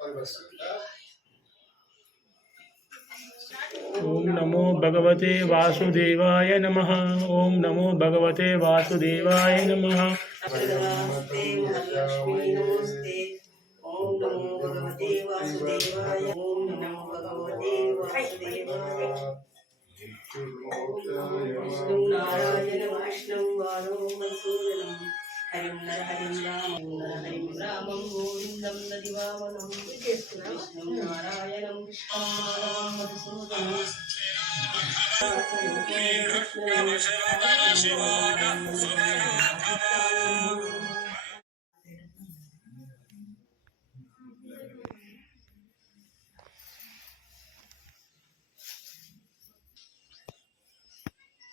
ओम नमो भगवते वासुदेवाय नमः। ओम नमो भगवते वासुदेवाय नमः। नमस्ते महालक्ष्मी नमस्ते। ओम नमो भगवते वासुदेवाय। ओम नमो भगवते वासुदेवाय। विष्णु नारायण वैष्णव वारो मधुसूदनम हरिं नर हरिं रामं गोविंदं ददिवामनं विष्णु नारायणं कृष्णं माधवं मधुसूदनं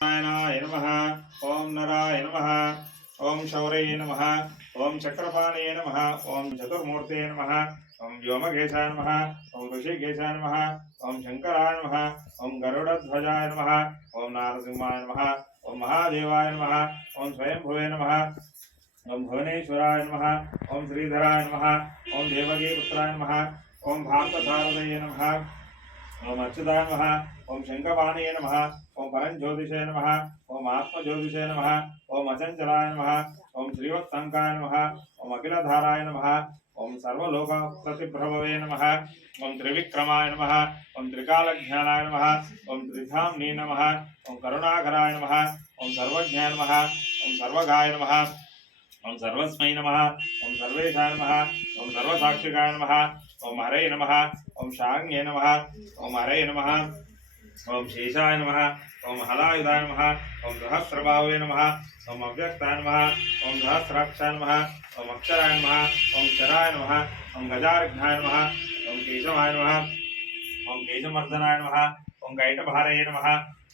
नारायणाय नमः। ओम नराय नमः। ओम शौरये नमः। ओम चक्रपाणये नमः। ओम चतुर्मूर्तये नमः। ओम व्योमकेशाय नमः। ओम ऋषिकेशाय नमः। ओम शंकराय नमः। ओम गरुड़ध्वजाय नमः। ओम नारसिंहाय नमः। ओम महादेवाय नमः। ओम स्वयंभुवे नमः। ओम भुवनेश्वराय नमः। ओम श्रीधराय नमः। ओम देवकीपुत्राय नमः। ओम भारतसारथये नमः। ओम अच्युताय नमः। ओम शंखपाणये नमः। ओम परंज्योतिषे नमः। ओम आत्मज्योतिषे नमः। ओम अचंचलाय नमः। ओम श्रीवत्संकाय नमः। ओम अखिलधाराय नमः। ओम सर्वलोक प्रतिप्रभवे नमः। ओम त्रिविक्रमाय नमः। ओम त्रिकालज्ञानाय नमः। ओम त्रिधाम्ने नमः। ओम करुणाकराय नमः। ओम सर्वज्ञाय नमः। ओम सर्वगाय नमः। ओम सर्वस्मै नमः। ओम सर्वेशाय नमः। ओम सर्वसाक्षिकाय नमः। ओम हरे नमः। ओम शांगे नमः। ओम हरे नमः। ओम शेषाय नमः। ओम हलायुधाय नमः। ओम सहस्रबाहुवे नमः। ओम अव्यक्ताय नमः। ओम सहस्राक्षाय नमः। ओम अक्षराय नमः। ओम क्षराय नमः। ओम गजारघ्नाय नमः। ओम केशवाय नमः। ओम केशमर्दनाय नमः। ओम कैटभारये नमः।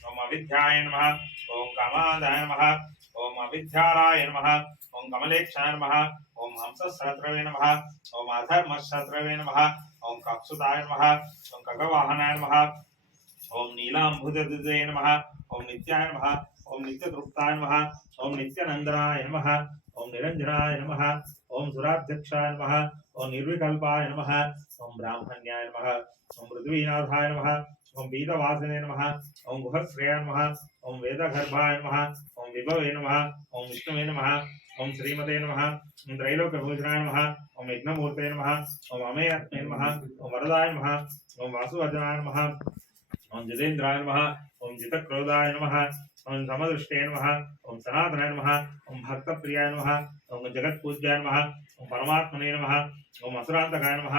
ओम अविद्याय नमः। ओम कामादाय नमः। ओम अविद्याराय नमः। ओम कमलेक्षाय नमः। ओम हंससहस्रवे नमः। ओम अधर्मसहस्रवे नमः। ओम कक्षुताय नमः। ओम खगवाहनाय नमः। ओम नीलांबुदे नमः। ओम नित्याय नमः। ओम नित्यतृप्ताय नमः। ओम नित्यानंदनाय नमः। ओम निरंजनाय नमः। ओम सुराध्यक्षाय नमः। ओम निर्विकल्पाय नमः। ओम ब्राह्मण्याय नमः। ओम पृथ्वीनाथाय नमः। ओम पीतवासिने नमः। ओम गुहश्रेयाय नमः। ओम वेदगर्भाय नमः। ओम विभवे नमः। ओम विष्णुवे नमः। ओम श्रीमते नमः। ओम त्रैलोक्यभूषणाय नमः। ओम यज्ञमूर्ते नमः। ओम अमेयात्मे नमः। ओम वरदाय नमः। ओम वासुवर्धनाय नमः। ओम जितेन्द्राय नमः। ओम जितक्रोधाय नमः। ओम समदृष्टे नमः। ओम सनातनाय नमः। ओम भक्तप्रियाय नमः। ओम जगत्पूज्याय नमः। ओम परमात्मने नमः। ओम असुरांतकाय नमः।